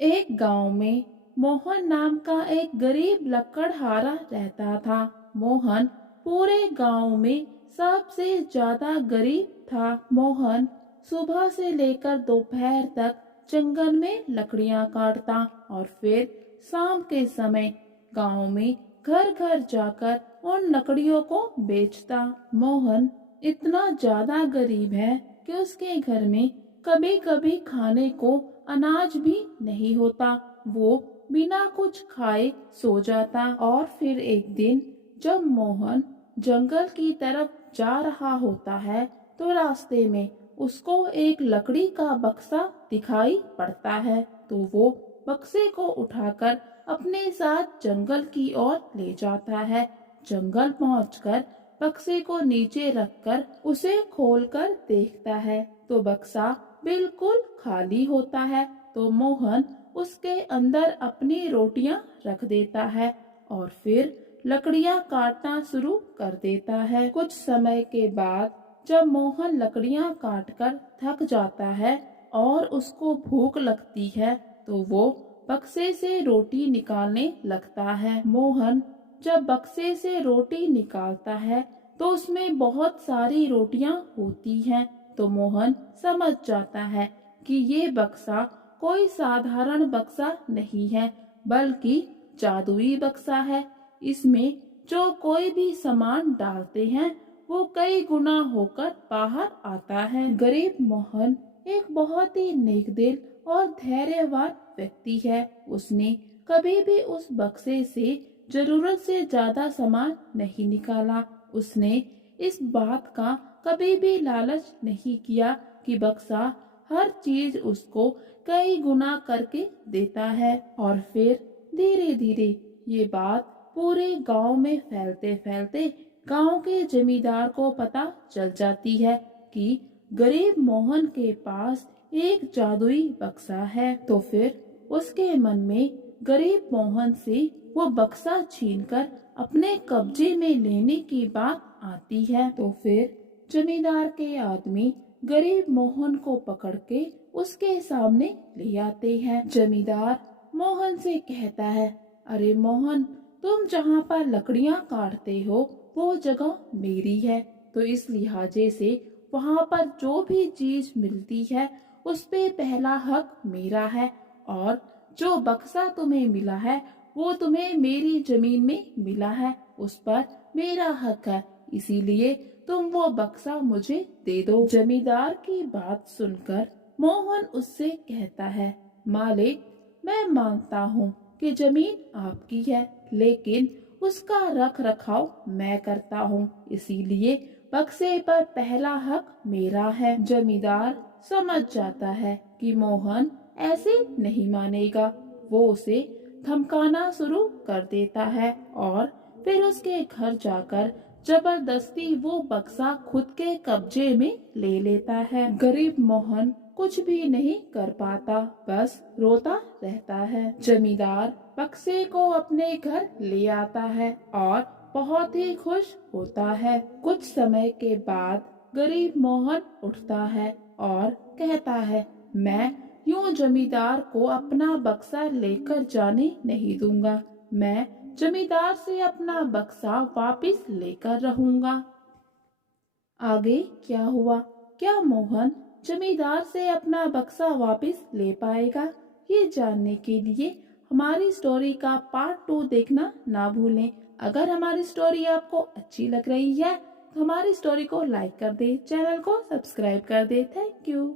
एक गांव में मोहन नाम का एक गरीब लकड़हारा रहता था। मोहन पूरे गांव में सबसे ज्यादा गरीब था। मोहन सुबह से लेकर दोपहर तक जंगल में लकड़ियां काटता और फिर शाम के समय गांव में घर घर जाकर उन लकड़ियों को बेचता। मोहन इतना ज्यादा गरीब है कि उसके घर में कभी कभी खाने को अनाज भी नहीं होता। वो बिना कुछ खाए सो जाता। और फिर एक दिन जब मोहन जंगल की तरफ जा रहा होता है तो रास्ते में उसको एक लकड़ी का बक्सा दिखाई पड़ता है। तो वो बक्से को उठाकर अपने साथ जंगल की ओर ले जाता है। जंगल पहुंचकर बक्से को नीचे रखकर उसे खोलकर देखता है तो बक्सा बिल्कुल खाली होता है। तो मोहन उसके अंदर अपनी रोटियां रख देता है और फिर लकड़ियां काटना शुरू कर देता है। कुछ समय के बाद जब मोहन लकड़ियां काटकर थक जाता है और उसको भूख लगती है तो वो बक्से से रोटी निकालने लगता है। मोहन जब बक्से से रोटी निकालता है तो उसमें बहुत सारी रोटियां होती हैं। तो मोहन समझ जाता है कि ये बक्सा कोई साधारण बक्सा नहीं है बल्कि जादुई बक्सा है। इसमें जो कोई भी सामान डालते हैं वो कई गुना होकर बाहर आता है। गरीब मोहन एक बहुत ही नेक दिल और धैर्यवान व्यक्ति है। उसने कभी भी उस बक्से से जरूरत से ज्यादा सामान नहीं निकाला। उसने इस बात का कभी भी लालच नहीं किया कि बक्सा हर चीज उसको कई गुना करके देता है। और फिर धीरे धीरे ये बात पूरे गांव में फैलते फैलते गांव के जमींदार को पता चल जाती है कि गरीब मोहन के पास एक जादुई बक्सा है। तो फिर उसके मन में गरीब मोहन से वो बक्सा छीनकर अपने कब्जे में लेने की बात आती है। तो फिर जमींदार के आदमी गरीब मोहन को पकड़ के उसके सामने ले आते हैं। जमींदार मोहन से कहता है, अरे मोहन, तुम जहाँ पर लकड़ियाँ काटते हो वो जगह मेरी है, तो इस लिहाजे से वहाँ पर जो भी चीज मिलती है उस पे पहला हक मेरा है। और जो बक्सा तुम्हें मिला है वो तुम्हें मेरी जमीन में मिला है, उस पर मेरा हक है, इसीलिए तुम वो बक्सा मुझे दे दो। जमींदार की बात सुनकर मोहन उससे कहता है, मालिक, मैं मानता हूँ कि जमीन आपकी है, लेकिन उसका रख रखाव मैं करता हूँ, इसीलिए बक्से पर पहला हक मेरा है। जमींदार समझ जाता है कि मोहन ऐसे नहीं मानेगा। वो उसे धमकाना शुरू कर देता है और फिर उसके घर जाकर जबरदस्ती वो बक्सा खुद के कब्जे में ले लेता है। गरीब मोहन कुछ भी नहीं कर पाता, बस रोता रहता है। जमींदार बक्से को अपने घर ले आता है और बहुत ही खुश होता है। कुछ समय के बाद गरीब मोहन उठता है और कहता है, मैं यूं जमींदार को अपना बक्सा लेकर जाने नहीं दूंगा। मैं जमींदार से अपना बक्सा वापस लेकर रहूंगा। आगे क्या हुआ? क्या मोहन जमींदार से अपना बक्सा वापस ले पाएगा? ये जानने के लिए हमारी स्टोरी का पार्ट 2 देखना ना भूलें। अगर हमारी स्टोरी आपको अच्छी लग रही है तो हमारी स्टोरी को लाइक कर दे, चैनल को सब्सक्राइब कर दे। Thank you.